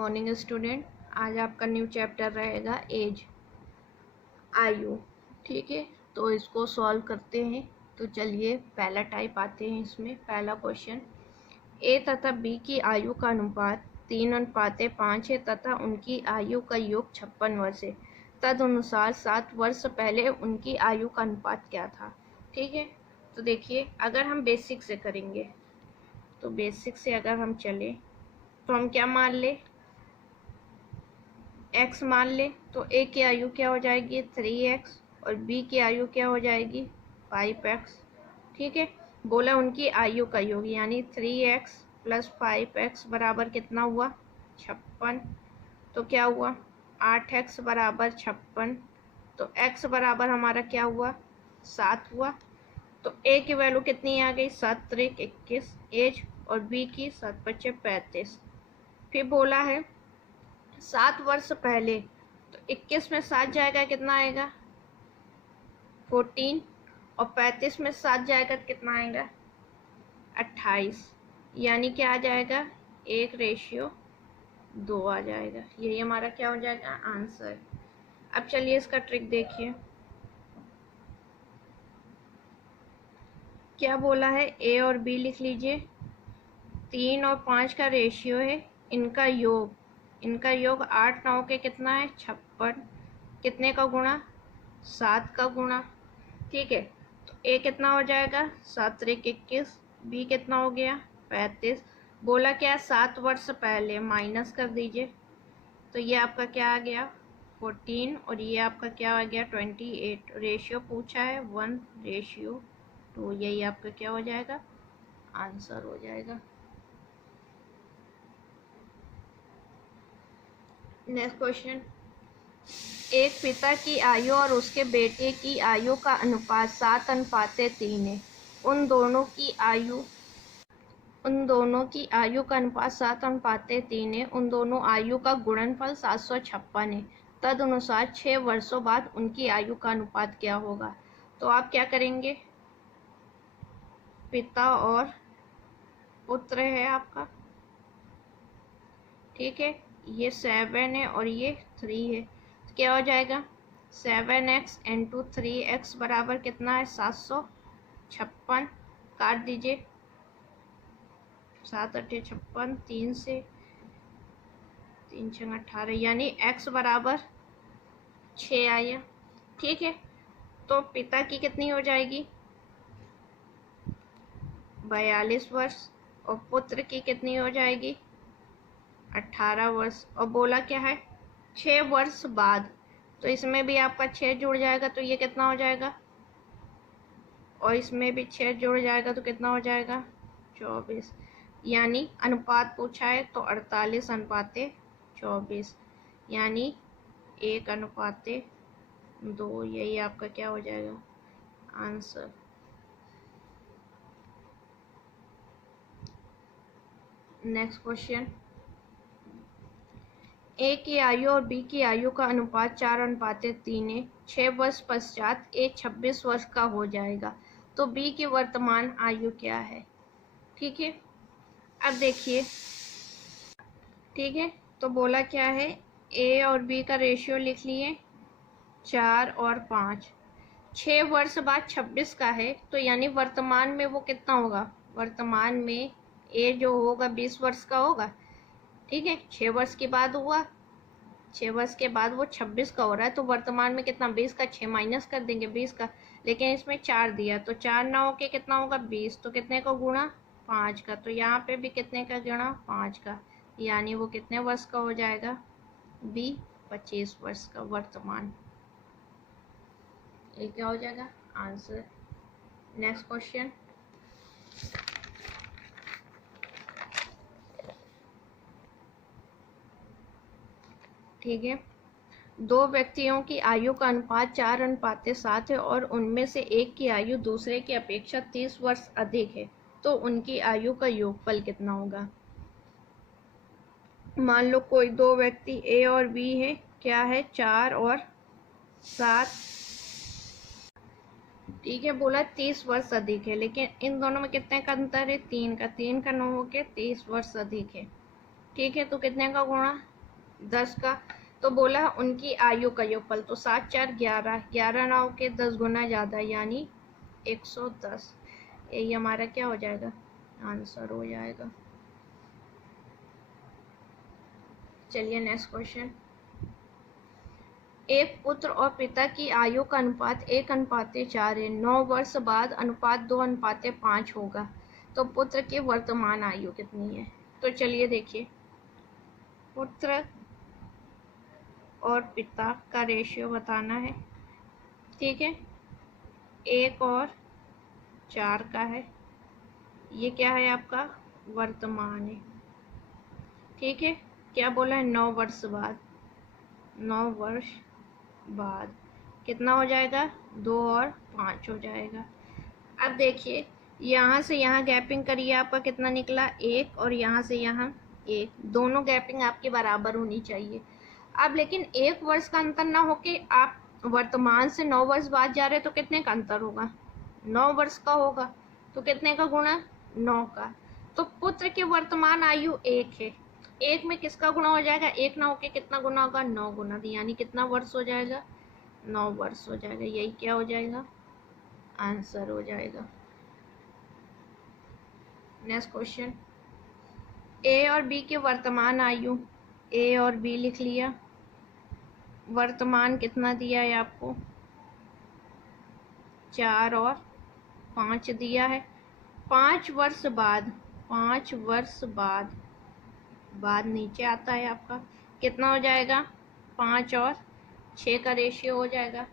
Morning student. आज आपका new chapter रहेगा एज, आयु। ठीक है, तो इसको सॉल्व करते हैं। तो चलिए पहला टाइप आते हैं। इसमें पहला क्वेश्चन, ए तथा बी की आयु का अनुपात 3:5 है तथा उनकी आयु का योग 56 वर्ष है। तदनुसार 7 वर्ष पहले उनकी आयु का अनुपात क्या था। ठीक है, तो देखिए अगर हम बेसिक से करेंगे तो बेसिक से अगर हम चले तो हम क्या मान ले, x मान ले। तो a की आयु क्या हो जाएगी 3x और b की आयु क्या हो जाएगी 5x। ठीक है, बोला उनकी आयु का योग यानी 3x + 5x बराबर कितना हुआ 56। तो क्या हुआ 8x बराबर 56। तो x बराबर हमारा क्या हुआ 7 हुआ। तो a की वैल्यू कितनी आ गई 7 त्रिक 21 एज और b की 7 पच्चे 35। फिर बोला है 7 वर्ष पहले, तो 21 में 7 जाएगा कितना आएगा 14 और 35 में 7 जाएगा कितना आएगा 28। यानी क्या आ जाएगा 1:2 आ जाएगा। यही हमारा क्या हो जाएगा आंसर। अब चलिए इसका ट्रिक देखिए क्या बोला है। ए और बी लिख लीजिए, 3 और 5 का रेशियो है, इनका योग 8 9 के कितना है 56। कितने का गुणा 7 का गुणा। ठीक है, तो ए कितना हो जाएगा 7 त्रिक 21, बी कितना हो गया 35। बोला क्या 7 वर्ष पहले माइनस कर दीजिए, तो ये आपका क्या आ गया 14 और ये आपका क्या आ गया 28। रेशियो पूछा है 1:2, यही आपका क्या हो जाएगा आंसर हो जाएगा। नेक्स्ट क्वेश्चन, एक पिता की आयु और उसके बेटे की आयु का अनुपात 7:3 है। उन दोनों की आयु का अनुपात 7:3 है। उन दोनों आयु का गुणनफल 756 है। तदनुसार 6 वर्षों बाद उनकी आयु का अनुपात क्या होगा। तो आप क्या करेंगे, पिता और पुत्र है आपका, ठीक है, ये 7 है और ये 3 है। तो क्या हो जाएगा 7x × 3x बराबर कितना है 756। काट दीजिए 7 × 8 = 56, 3 से 3 × 18 यानी x बराबर 6 आया। ठीक है, तो पिता की कितनी हो जाएगी 42 वर्ष और पुत्र की कितनी हो जाएगी 18 वर्ष। और बोला क्या है 6 वर्ष बाद, तो इसमें भी आपका 6 जुड़ जाएगा तो ये कितना हो जाएगा, और इसमें भी 6 जुड़ जाएगा तो कितना हो जाएगा 24। यानी अनुपात पूछा है तो 48:24 यानी 1:2, यही आपका क्या हो जाएगा आंसर। नेक्स्ट क्वेश्चन, ए की आयु और बी की आयु का अनुपात 4:3 है। 6 वर्ष पश्चात ए 26 वर्ष का हो जाएगा, तो बी की वर्तमान आयु क्या है। ठीक है, अब देखिए, ठीक है, तो बोला क्या है ए और बी का रेशियो लिख लिए 4 और 5। 6 वर्ष बाद 26 का है, तो यानी वर्तमान में वो कितना होगा, वर्तमान में ए जो होगा 20 वर्ष का होगा। ठीक है, 6 वर्ष के बाद हुआ, 6 वर्ष के बाद वो 26 का हो रहा है, तो वर्तमान में कितना 20 का 6 माइनस कर देंगे 20 का, लेकिन इसमें 4 दिया तो 4 ना होके कितना होगा 20, तो कितने का गुणा 5 का। तो यहाँ पे भी कितने का गुणा 5 का, यानी वो कितने वर्ष का हो जाएगा बी 25 वर्ष का वर्तमान। ये क्या हो जाएगा आंसर। नेक्स्ट क्वेश्चन, ठीक है, दो व्यक्तियों की आयु का अनुपात 4:7 है और उनमें से एक की आयु दूसरे की अपेक्षा 30 वर्ष अधिक है, तो उनकी आयु का योगफल कितना होगा। मान लो कोई दो व्यक्ति ए और बी है, क्या है 4 और 7। ठीक है, बोला 30 वर्ष अधिक है, लेकिन इन दोनों में कितने का अंतर है 3 का 9 हो के 30 वर्ष अधिक है। ठीक है, तो कितने का गुणा 10 का। तो बोला उनकी आयु का योगफल, तो 7 4 11, 11 9 के 10 गुना ज़्यादा यानी 110। यही हमारा क्या हो जाएगा, आंसर हो जाएगा। चलिए नेक्स्ट क्वेश्चन। एक पुत्र और पिता की आयु का अनुपात 1:4 है। 9 वर्ष बाद अनुपात 2:5 होगा, तो पुत्र की वर्तमान आयु कितनी है। तो चलिए देखिए, पुत्र और पिता का रेशियो बताना है। ठीक है, 1:4 का है, ये क्या है आपका वर्तमान है। ठीक है, क्या बोला है 9 वर्ष बाद, 9 वर्ष बाद कितना हो जाएगा, 2 और 5 हो जाएगा। अब देखिए यहाँ से यहाँ गैपिंग करिए, आपका कितना निकला 1, और यहाँ से यहाँ 1, दोनों गैपिंग आपके बराबर होनी चाहिए। अब लेकिन 1 वर्ष का अंतर ना होके आप वर्तमान से 9 वर्ष बाद जा रहे हैं, तो कितने का अंतर होगा, 9 वर्ष का होगा, तो कितने का गुणा 9 का। तो पुत्र की वर्तमान आयु 1 है, 1 में किसका गुणा हो जाएगा, 1 ना होके कितना गुना होगा, 9 गुना, यानी कितना वर्ष हो जाएगा, 9 वर्ष हो जाएगा। यही क्या हो जाएगा, आंसर हो जाएगा। नेक्स्ट क्वेश्चन, ए और बी की वर्तमान आयु, ए और बी लिख लिया, वर्तमान कितना दिया है आपको, 4 और 5 दिया है। 5 वर्ष बाद, 5 वर्ष बाद, बाद नीचे आता है आपका, कितना हो जाएगा, 5 और 6 का रेशियो हो जाएगा।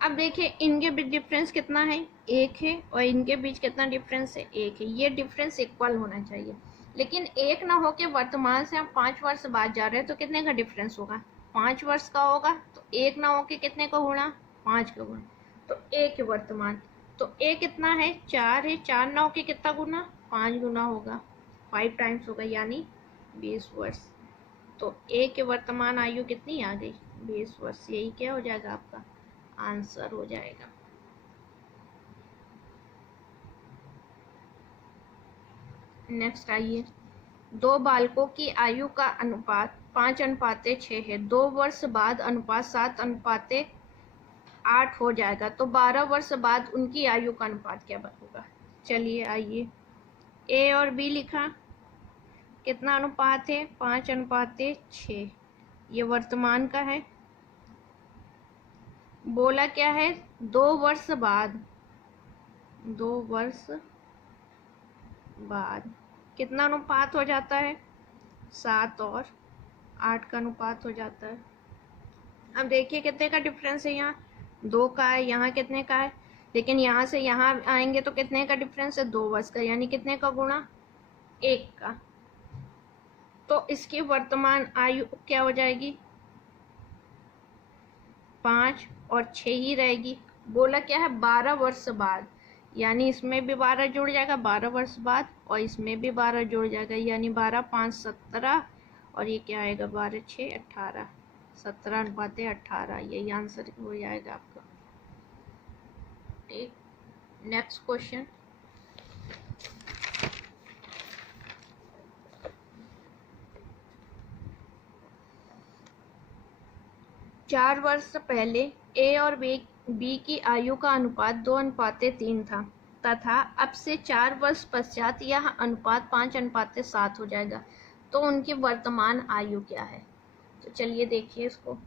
अब देखिए इनके बीच डिफरेंस कितना है, 1 है, और इनके बीच कितना डिफरेंस है, 1 है। ये डिफरेंस इक्वल होना चाहिए, लेकिन 1 ना होके वर्तमान से हम 5 वर्ष बाद जा रहे हैं, तो कितने का डिफरेंस होगा, 5 वर्ष का होगा। तो 1 ना होके कितने का गुणा, 5 का गुणा, तो 1 है वर्तमान। तो ए कितना है, 4 है, 4 ना होके कितना गुना, 5 गुना होगा, 5 टाइम्स होगा, यानी 20 वर्ष। तो ए के वर्तमान आयु कितनी आ गई, 20 वर्ष। यही क्या हो जाएगा, आपका आंसर हो जाएगा। नेक्स्ट आइए, 2 बालकों की आयु का अनुपात 5:6 है। 2 वर्ष बाद अनुपात 7:8 हो जाएगा, तो 12 वर्ष बाद उनकी आयु का अनुपात क्या होगा। चलिए आइए, ए और बी लिखा, कितना अनुपात है, 5:6, ये वर्तमान का है। बोला क्या है, 2 वर्ष बाद, 2 वर्ष बाद कितना अनुपात हो जाता है, 7 और 8 का अनुपात हो जाता है। अब देखिए कितने का डिफरेंस है, यहाँ 2 का है, यहाँ कितने का है, लेकिन यहाँ से यहाँ आएंगे तो कितने का डिफरेंस है, 2 वर्ष का, यानी कितने का गुणा, 1 का। तो इसकी वर्तमान आयु क्या हो जाएगी, 5 और 6 ही रहेगी। बोला क्या है 12 वर्ष बाद, यानी इसमें भी 12 जुड़ जाएगा 12 वर्ष बाद, और इसमें भी 12 जुड़ जाएगा, यानी 12 5 17, और ये क्या आएगा 12 6 18, 17:18। यही आंसर हो जाएगा आपका। ठीक, नेक्स्ट क्वेश्चन, चार वर्ष पहले ए और बी की आयु का अनुपात 2:3 था, तथा अब से 4 वर्ष पश्चात यह अनुपात 5:7 हो जाएगा, तो उनकी वर्तमान आयु क्या है। तो चलिए देखिए इसको,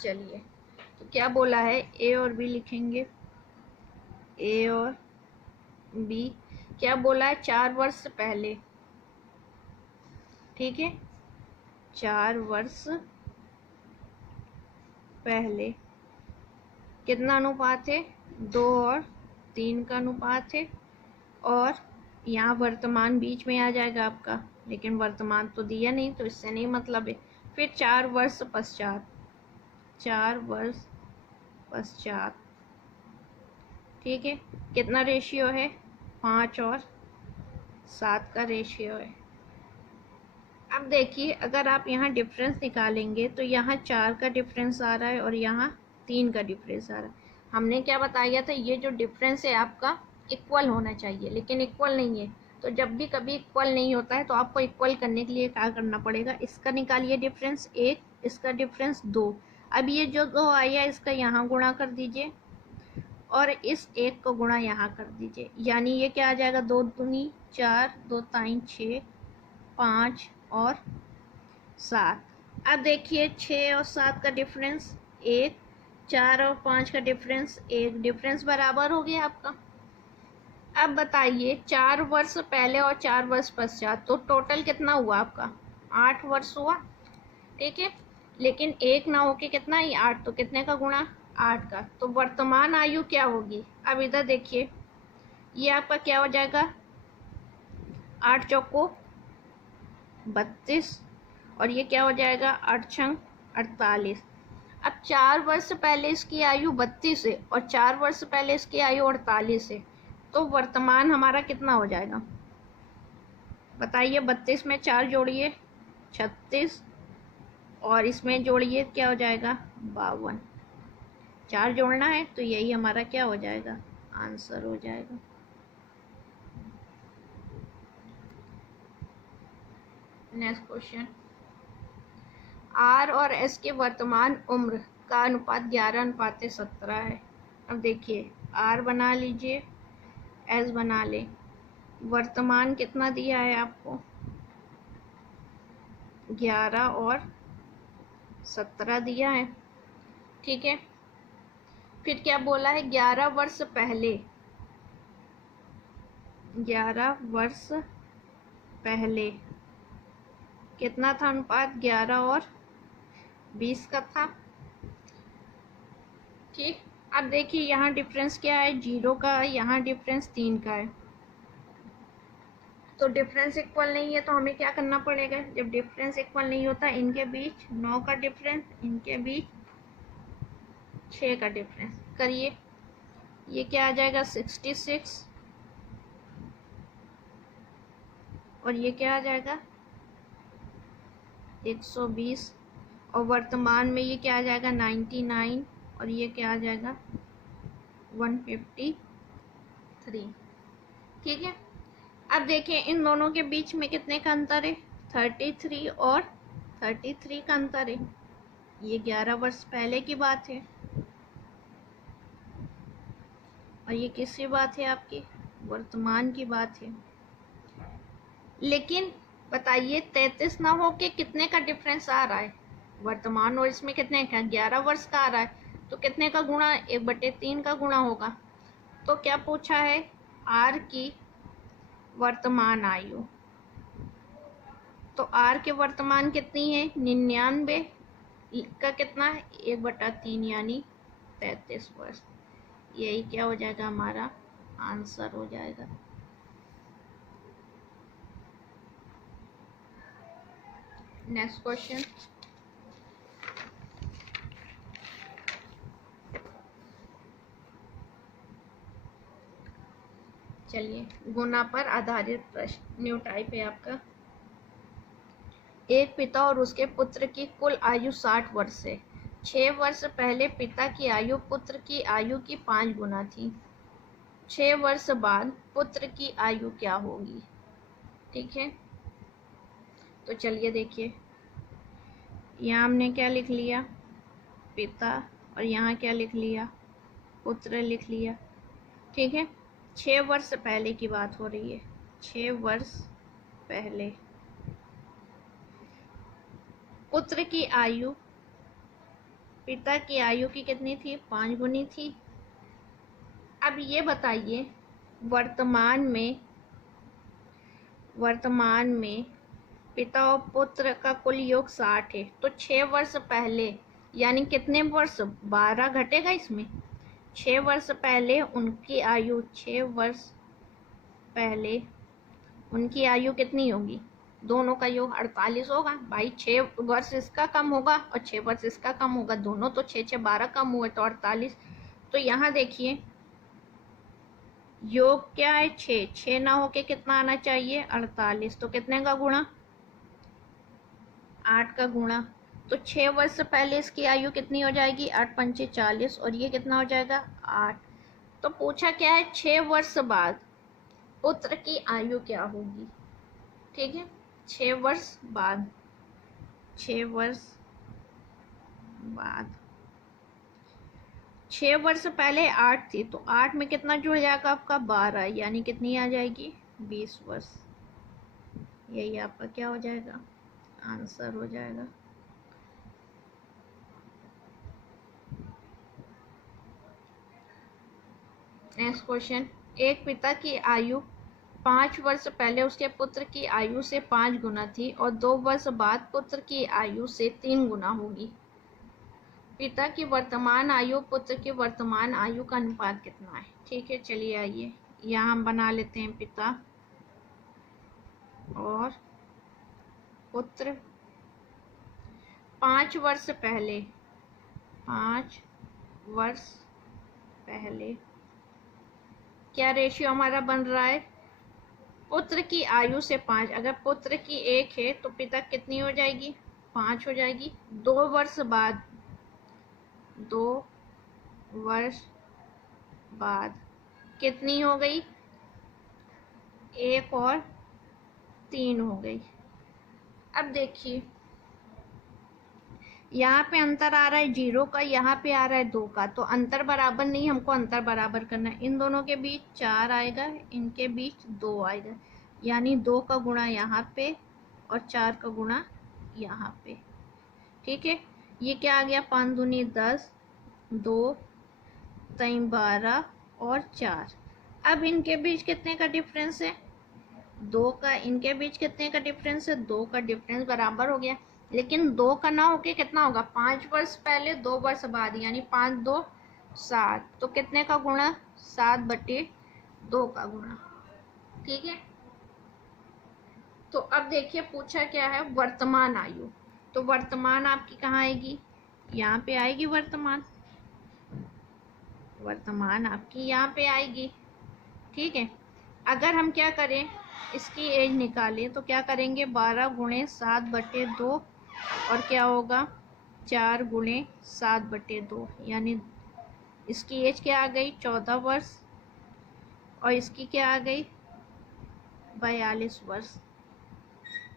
चलिए तो क्या बोला है, ए और बी लिखेंगे, ए और बी, क्या बोला है 4 वर्ष पहले, ठीक है, 4 वर्ष पहले कितना अनुपात है, 2 और 3 का अनुपात है, और यहाँ वर्तमान बीच में आ जाएगा आपका, लेकिन वर्तमान तो दिया नहीं, तो इससे नहीं मतलब है। फिर 4 वर्ष पश्चात, 4 वर्ष पश्चात, ठीक है, कितना रेशियो है, 5 और 7 का रेशियो है। अब देखिए अगर आप यहाँ डिफरेंस निकालेंगे तो यहाँ 4 का डिफरेंस आ रहा है और यहाँ 3 का डिफरेंस आ रहा है। हमने क्या बताया था, ये जो डिफरेंस है आपका इक्वल होना चाहिए, लेकिन इक्वल नहीं है, तो जब भी कभी इक्वल नहीं होता है तो आपको इक्वल करने के लिए क्या करना पड़ेगा, इसका निकालिए डिफरेंस 1, इसका डिफरेंस 2। अब ये जो 2 आया इसका यहाँ गुणा कर दीजिए और इस 1 को गुणा यहाँ कर दीजिए, यानी ये क्या आ जाएगा, 2 दूनी 4, 2 ताई 6, 5 और 7। अब देखिए 6 और 7 का डिफरेंस 1, 4 और 5 का डिफरेंस 1, डिफरेंस बराबर हो गया आपका। अब बताइए 4 वर्ष पहले और 4 वर्ष पश्चात, तो टोटल कितना हुआ आपका, 8 वर्ष हुआ, ठीक है। लेकिन 1 ना होके कितना ही 8, तो कितने का गुणा, 8 का। तो वर्तमान आयु क्या होगी, अब इधर देखिए ये आपका क्या हो जाएगा, 8 चौको 32 और ये क्या हो जाएगा, 8 छंग 48। अब 4 वर्ष पहले इसकी आयु 32 है और 4 वर्ष पहले इसकी आयु 48 है, तो वर्तमान हमारा कितना हो जाएगा बताइए। 32 में 4 जोड़िए 36 और इसमें जोड़िए क्या हो जाएगा 52, 4 जोड़ना है तो यही हमारा क्या हो जाएगा, आंसर हो जाएगा। नेक्स्ट क्वेश्चन, आर और एस के वर्तमान उम्र का अनुपात 11:17 है। अब देखिए आर बना लीजिए, एस बना ले, वर्तमान कितना दिया है आपको, 11 और 17 दिया है, ठीक है। फिर क्या बोला है, 11 वर्ष पहले, 11 वर्ष पहले कितना था अनुपात, 11 और 20 का था, ठीक। अब देखिए यहाँ डिफरेंस क्या है, 0 का, यहाँ डिफरेंस 3 का है, तो डिफरेंस इक्वल नहीं है, तो हमें क्या करना पड़ेगा, जब डिफरेंस इक्वल नहीं होता, इनके बीच 9 का डिफरेंस, इनके बीच 6 का डिफरेंस करिए, ये क्या आ जाएगा 66 और ये क्या आ जाएगा 120 और वर्तमान में ये क्या आ जाएगा 99 और ये क्या आ जाएगा 153, ठीक है। अब देखिए इन दोनों के बीच में कितने का अंतर है, 33 और 33 का अंतर है, ये 11 वर्ष पहले की बात है और ये किसकी बात है, आपकी वर्तमान की बात है। लेकिन बताइए 33 ना हो के कितने का डिफरेंस आ रहा है, वर्तमान और इसमें कितने का 11 वर्ष का आ रहा है, तो कितने का गुणा, 1/3 का गुणा होगा। तो क्या पूछा है, आर की वर्तमान आयु, तो आर के वर्तमान कितनी है 99 का कितना है 1/3 यानी 33 वर्ष, यही क्या हो जाएगा हमारा आंसर हो जाएगा। नेक्स्ट क्वेश्चन, चलिए गुना पर आधारित प्रश्न, न्यू टाइप है आपका। एक पिता और उसके पुत्र की कुल आयु 60 वर्ष है। 6 वर्ष पहले पिता की आयु पुत्र की आयु की 5 गुना थी। 6 वर्ष बाद पुत्र की आयु क्या होगी, ठीक है। तो चलिए देखिए, यहाँ हमने क्या लिख लिया पिता और यहाँ क्या लिख लिया पुत्र लिख लिया, ठीक है। 6 वर्ष पहले की बात हो रही है, 6 वर्ष पहले पुत्र की आयु पिता की आयु की कितनी थी 5 गुनी थी। अब ये बताइए वर्तमान में पिता और पुत्र का कुल योग 60 है, तो 6 वर्ष पहले यानी कितने वर्ष 12 घटेगा इसमें। 6 वर्ष पहले उनकी आयु 6 वर्ष पहले उनकी आयु कितनी होगी, दोनों का योग 48 होगा भाई। 6 वर्ष इसका कम होगा और 6 वर्ष इसका कम होगा, दोनों तो 6 6 12 कम हुए तो 48। तो यहाँ देखिए योग क्या है 6, 6 ना होके कितना आना चाहिए 48, तो कितने का गुणा 8 का गुणा, तो 6 वर्ष पहले इसकी आयु कितनी हो जाएगी 8 पंचे 40 और ये कितना हो जाएगा 8। तो पूछा क्या है 6 वर्ष बाद पुत्र की आयु क्या होगी। ठीक है, 6 वर्ष बाद, 6 वर्ष बाद, 6 वर्ष पहले 8 थी, तो 8 में कितना जुड़ जाएगा आपका 12, यानी कितनी आ जाएगी 20 वर्ष। यही आपका क्या हो जाएगा, आंसर हो जाएगा। नेक्स्ट क्वेश्चन, एक पिता की आयु 5 वर्ष पहले उसके पुत्र की आयु से 5 गुना थी और 2 वर्ष बाद पुत्र की आयु से 3 गुना होगी। पिता की वर्तमान आयु पुत्र की वर्तमान आयु का अनुपात कितना है। ठीक है, चलिए आइए यहाँ हम बना लेते हैं पिता और पुत्र। 5 वर्ष पहले, 5 वर्ष पहले क्या रेशियो हमारा बन रहा है, पुत्र की आयु से 5। अगर पुत्र की 1 है तो पिता कितनी हो जाएगी, 5 हो जाएगी। 2 वर्ष बाद, 2 वर्ष बाद कितनी हो गई, 1 और 3 हो गई। अब देखिए यहाँ पे अंतर आ रहा है 0 का, यहाँ पे आ रहा है 2 का, तो अंतर बराबर नहीं, हमको अंतर बराबर करना है। इन दोनों के बीच 4 आएगा, इनके बीच 2 आएगा, यानी 2 का गुणा यहाँ पे और 4 का गुणा यहाँ पे। ठीक है, ये क्या आ गया, 5 दूनी 10, 2 3 12 और 4। अब इनके बीच कितने का डिफरेंस है, 2 का। इनके बीच कितने का डिफरेंस है, 2 का। डिफरेंस बराबर हो गया, लेकिन 2 का ना होके कितना होगा, 5 वर्ष पहले 2 वर्ष बाद, यानी 5 2 7, तो कितने का गुणा, 7/2 का गुणा। ठीक है, तो अब देखिए पूछा क्या है, वर्तमान आयु। तो वर्तमान आपकी कहाँ आएगी, यहाँ पे आएगी वर्तमान, वर्तमान आपकी यहाँ पे आएगी। ठीक है, अगर हम क्या करें, इसकी एज निकालें तो क्या करेंगे, 12 गुणे 7/2 और क्या होगा 4 गुणे 7/2, यानी इसकी एज क्या आ गई 14 वर्ष और इसकी क्या आ गई 42 वर्ष।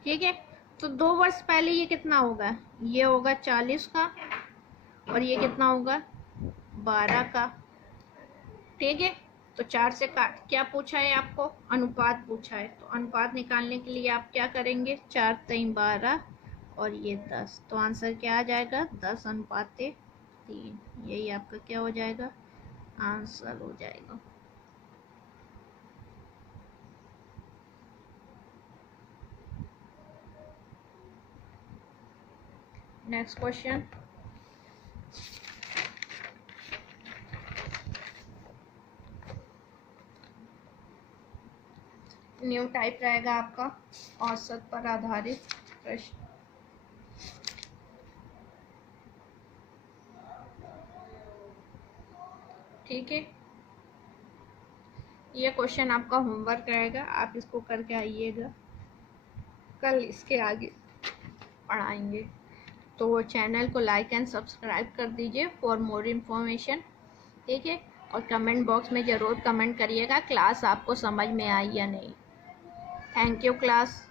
ठीक है, तो 2 वर्ष पहले ये कितना होगा, ये होगा 40 का और ये कितना होगा 12 का। ठीक है, तो 4 से काट, क्या पूछा है आपको, अनुपात पूछा है, तो अनुपात निकालने के लिए आप क्या करेंगे, 4 3 12 और ये 10, तो आंसर क्या आ जाएगा 10:3। यही आपका क्या हो जाएगा, आंसर हो जाएगा। नेक्स्ट क्वेश्चन, न्यू टाइप रहेगा आपका, औसत पर आधारित प्रश्न। ठीक है, ये क्वेश्चन आपका होमवर्क रहेगा, आप इसको करके आइएगा, कल इसके आगे पढ़ाएंगे। तो चैनल को लाइक एंड सब्सक्राइब कर दीजिए फॉर मोर इन्फॉर्मेशन। ठीक है, और कमेंट बॉक्स में ज़रूर कमेंट करिएगा क्लास आपको समझ में आई या नहीं। Thank you class.